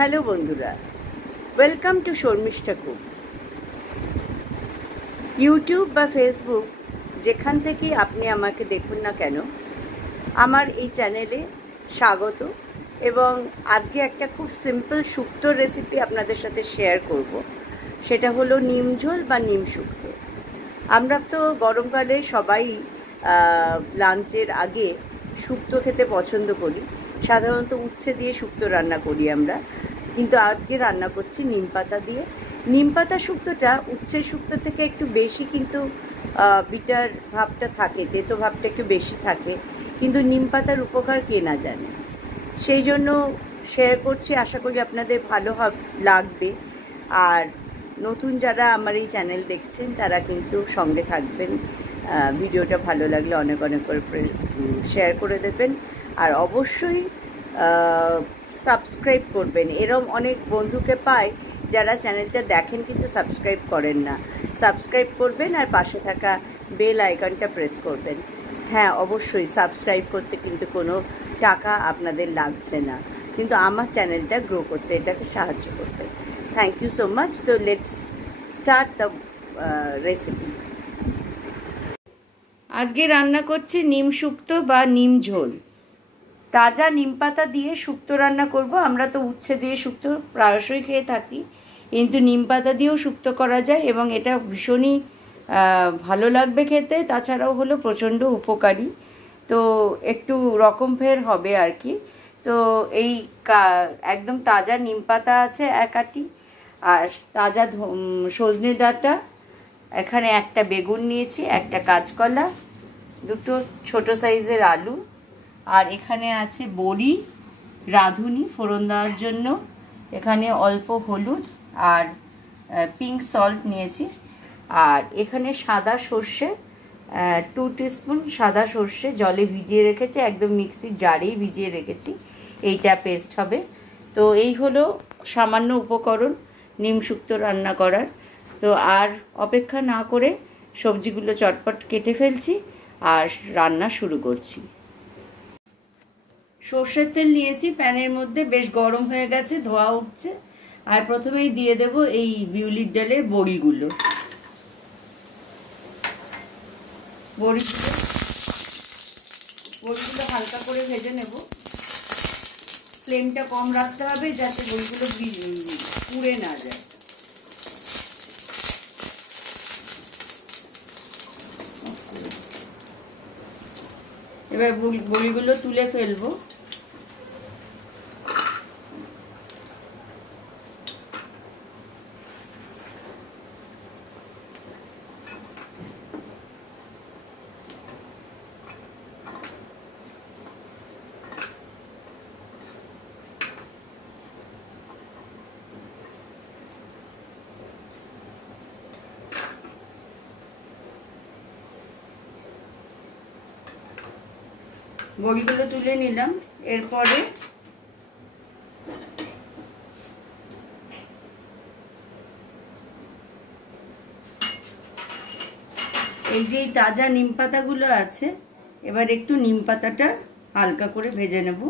Hello বন্ধুরা, welcome to Sharmistha cooks. YouTube বা Facebook যেখান থেকেই আপনি আমাকে দেখুন না কেন, আমার এই চ্যানেলে স্বাগত। এবং আজকে একটা খুব সিম্পল শুক্তোর রেসিপি আপনাদের সাথে শেয়ার করব। সেটা হলো নিম ঝোল বা নিম শুক্তো। আমরা তো গরমকালে সবাই লাঞ্চের আগে শুক্তো খেতে পছন্দ করি। সাধারণত উচ্ছে দিয়ে শুক্তো রান্না করি আমরা, কিন্তু আজকে রান্না করছি নিম পাতা দিয়ে। নিম পাতা শুক্তোটা উচ্ছের শুক্তো থেকে একটু বেশি কিন্তু বিটার ভাবটা থাকে, তেতো ভাবটা একটু বেশি থাকে, কিন্তু নিম পাতার উপকার কে না জানে। সেই জন্য শেয়ার করছি, আশা করি আপনাদের ভালো লাগবে। আর নতুন যারা আমার এই চ্যানেল দেখছেন তারা কিন্তু সঙ্গে থাকবেন। ভিডিওটা ভালো লাগলে অনেক অনেক করে শেয়ার করে দেবেন, আর অবশ্যই সাবস্ক্রাইব করবেন। এরম অনেক বন্ধুকে পাই যারা চ্যানেলটা দেখেন কিন্তু সাবস্ক্রাইব করেন না। সাবস্ক্রাইব করবেন আর পাশে থাকা বেল আইকনটা প্রেস করবেন। হ্যাঁ, অবশ্যই সাবস্ক্রাইব করতে কিন্তু কোনো টাকা আপনাদের লাগছে না, কিন্তু আমার চ্যানেলটা গ্রো করতে এটাকে সাহায্য করবে। Thank you so much. তো লেটস স্টার্ট দ্য রেসিপি। আজকে রান্না করছি নিম শুক্তো বা নিম ঝোল। তাজা নিম পাতা দিয়ে শুক্তো রান্না করব। আমরা তো উচ্ছে দিয়ে শুক্তো প্রায়শই খেয়ে থাকি, কিন্তু নিম পাতা দিয়েও শুক্তো করা যায় এবং এটা ভীষণই ভালো লাগবে খেতে। তাছাড়াও হলো প্রচণ্ড উপকারী, তো একটু রকম ফের হবে আর কি। তো এই একদম তাজা নিম পাতা আছে এক আটি, আর তাজা সজনে ডাঁটা, এখানে একটা বেগুন নিয়েছি, একটা কাঁচকলা, দুটো ছোট সাইজের আলু, আর এখানে আছে বড়ি, রাঁধুনি ফোড়ন দেওয়ার জন্য, এখানে অল্প হলুদ আর পিঙ্ক সল্ট নিয়েছি, আর এখানে সাদা সর্ষে 2 টিস্পুন সাদা সর্ষে জলে ভিজিয়ে রেখেছি, একদম মিক্সির জারেই ভিজিয়ে রেখেছি, এইটা পেস্ট হবে। তো এই হলো সামান্য উপকরণ নিম শুক্তো রান্না করার। তো আর অপেক্ষা না করে সবজিগুলো চটপট কেটে ফেলছি আর রান্না শুরু করছি। সর্ষের তেল নিয়েছি, প্যানের মধ্যে বেশ গরম হয়ে গেছে, ধোয়া উঠছে। আর প্রথমেই দিয়ে দেব এই বিউলির ডালের বড়িগুলো। বড়িগুলো হালকা করে ভেজে নেব। ফ্লেমটা কম রাখতে হবে যাতে বড়িগুলো পুড়ে না যায়। এবার বড়িগুলো তুলে ফেলবো। বড়িগুলো তুলে নিলাম। এরপরে এই যে তাজা নিম পাতাগুলো আছে, এবার একটু নিম পাতাটা হালকা করে ভেজে নেব।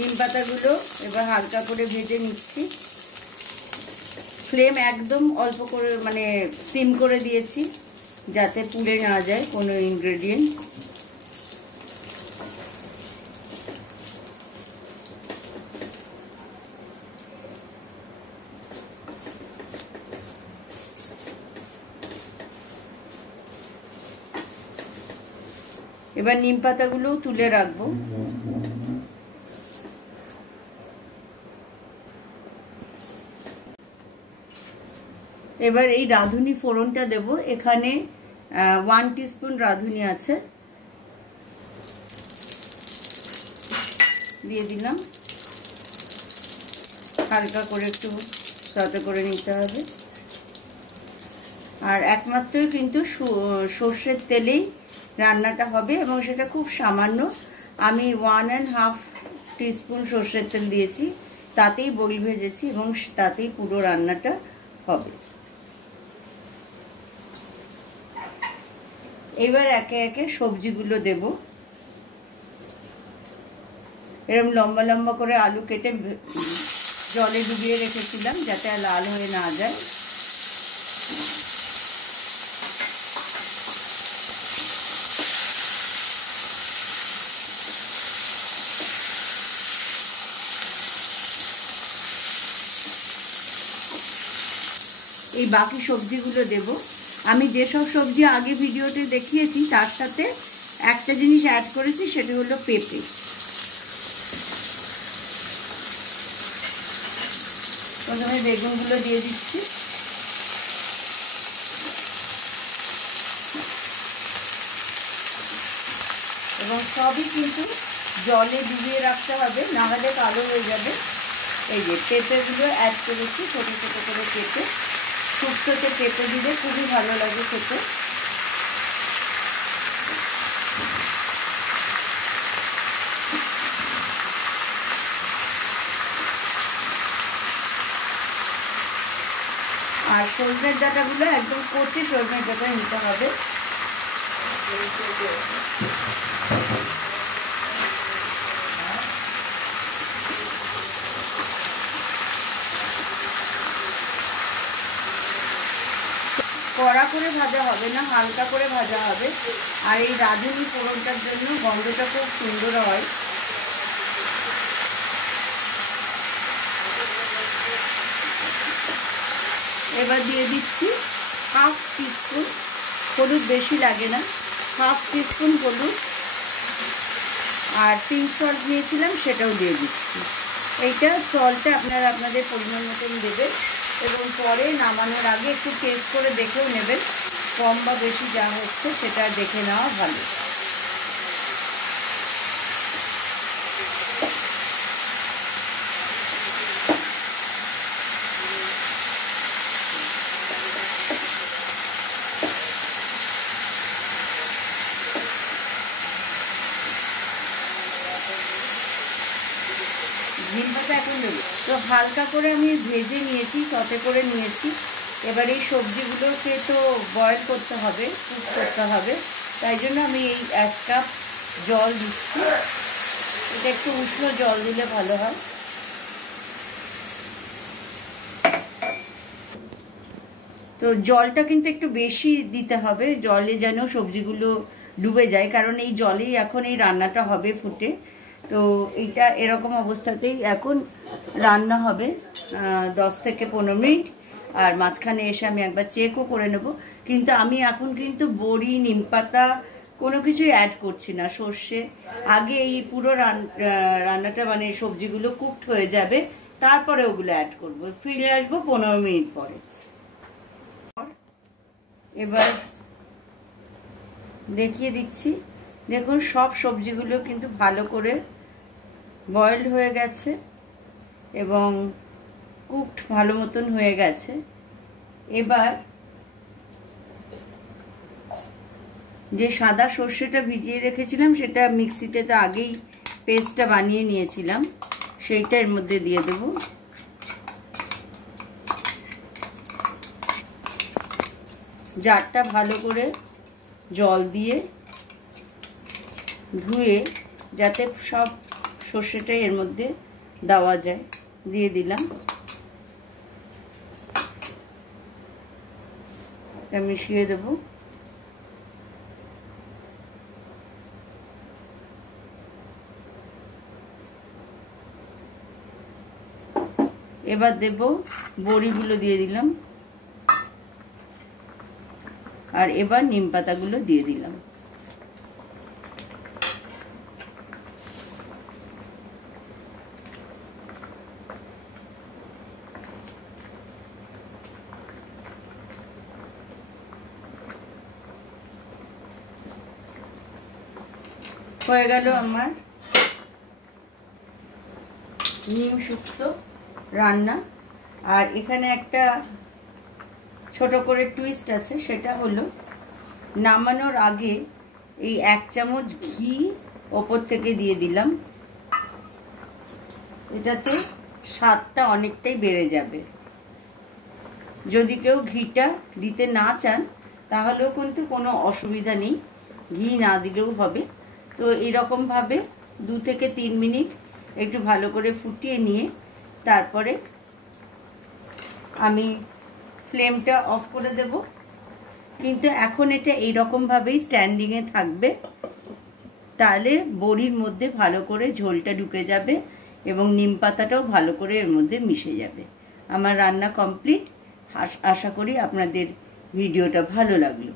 নিম পাতাগুলো এবার হালকা করে ভেজে নিচ্ছি। ফ্লেম একদম অল্প করে, মানে সিম করে দিয়েছি যাতে পুড়ে না যায় কোনো ইনগ্রেডিয়েন্টস। এবার নিম পাতাগুলোও তুলে রাখবো। এবার এই রাঁধুনি ফোড়নটা দেব। এখানে 1 টিস্পুন রাঁধুনি আছে, দিয়ে দিলাম। হালকা করে একটু সতে করে নিতে হবে। আর একমাত্র কিন্তু সর্ষের তেলেই রান্নাটা হবে এবং সেটা খুব সামান্য। আমি 1.5 টিস্পুন সর্ষের তেল দিয়েছি, তাতেই বড়ি ভেজেছি এবং তাতেই পুরো রান্নাটা হবে। এবার একে একে সবজিগুলো দেব। এরকম লম্বা লম্বা করে আলু কেটে জলে ডুবিয়ে রেখেছিলাম যাতে লাল হয়ে না যায়। এই বাকি সবজিগুলো দেব। আমি যেসব সবজি আগে ভিডিওতে দেখিয়েছি তার সাথে একটা জিনিস অ্যাড করেছি, সেটা হলো পেঁপে। প্রথমে বেগুনগুলো দিয়ে দিচ্ছি। এবং সবই কিন্তু জলে ডুবিয়ে রাখতে হবে, না হলে কালো হয়ে যাবে। এই যে পেঁপেগুলো অ্যাড করেছি ছোটো ছোটো করে কেটে। শুক্তোতে পেঁপে দিলে খুবই ভালো লাগে খেতে। আর সজনের ডাঁটাগুলো একদম কচি সজনের ডাঁটা নিতে হবে। কড়া করে ভাজা হবে না, হালকা করে ভাজা হবে। আর এই রাঁধুনি ফোড়নটার জন্য গন্ধটা খুব সুন্দর হয়। এবার দিয়ে দিচ্ছি 1/2 টিস্পুন হলুদ, বেশি লাগে না, 1/2 টিস্পুন হলুদ। আর পিঙ্ক সল্ট নিয়েছিলাম সেটাও দিয়ে দিচ্ছি। এইটা সল্টটা আপনারা আপনাদের পরিমাণ মতন দেবেন এবং পরে নামানোর আগে একটু টেস্ট করে দেখেও নেবেন, কম বা বেশি যা হচ্ছে সেটা দেখে নেওয়া ভালো। নিম পাতা এখন দেবো। তো হালকা করে আমি ভেজে নিয়েছি, সতে করে নিয়েছি। এবার এই সবজিগুলোকে তো বয়েল করতে হবে, কুক করতে হবে, তাই জন্য আমি এই 1 কাপ জল দিচ্ছি। এটা একটু উষ্ণ জল দিলে ভালো হয়। তো জলটা কিন্তু একটু বেশি দিতে হবে, জলে যেন সবজিগুলো ডুবে যায়, কারণ এই জলেই এখন এই রান্নাটা হবে ফুটে। তো এইটা এরকম অবস্থাতেই এখন রান্না হবে 10 থেকে 15 মিনিট। আর মাঝখানে এসে আমি একবার চেকও করে নেব। কিন্তু আমি এখন কিন্তু বড়ি, নিমপাতা কোনো কিছুই অ্যাড করছি না, সর্ষে। আগে এই পুরো রান্নাটা মানে সবজিগুলো কুকড হয়ে যাবে, তারপরে ওগুলো অ্যাড করব। ফিরে আসবো 15 মিনিট পরে। এবার দেখিয়ে দিচ্ছি, দেখুন সব সবজিগুলো কিন্তু ভালো করে বয়েলড হয়ে গেছে এবং কুকড ভালো মতন হয়ে গেছে। এবার যে সাদা সর্ষেটা ভিজিয়ে রেখেছিলাম সেটা মিক্সিতে তো আগেই পেস্টটা বানিয়ে নিয়েছিলাম, সেইটা এর মধ্যে দিয়ে দেব। জারটা ভালো করে জল দিয়ে ধুয়ে যাতে সব সর্ষেটা এর মধ্যে দেওয়া যায় দিয়ে দিলাম। এটা মিশিয়ে দেব। এবার দেব বড়িগুলো দিয়ে দিলাম, আর এবার নিম পাতাগুলো দিয়ে দিলাম। হয়ে গেল আমার নিম শুক্তো রান্না। আর এখানে একটা ছোট করে টুইস্ট আছে, সেটা হলো নামানোর আগে এই 1 চামচ ঘি ওপর থেকে দিয়ে দিলাম। এটাতে স্বাদটা অনেকটাই বেড়ে যাবে। যদি কেউ ঘিটা দিতে না চান তাহলেও কিন্তু কোনো অসুবিধা নেই, ঘি না দিলেও হবে। তো এরকমভাবে 2 থেকে 3 মিনিট একটু ভালো করে ফুটিয়ে নিয়ে তারপরে আমি ফ্লেমটা অফ করে দেব। কিন্তু এখন এটা এইরকমভাবেই স্ট্যান্ডিংয়ে থাকবে, তাহলে বড়ির মধ্যে ভালো করে ঝোলটা ঢুকে যাবে এবং নিম পাতাটাও ভালো করে এর মধ্যে মিশে যাবে। আমার রান্না কমপ্লিট। আশা করি আপনাদের ভিডিওটা ভালো লাগলো।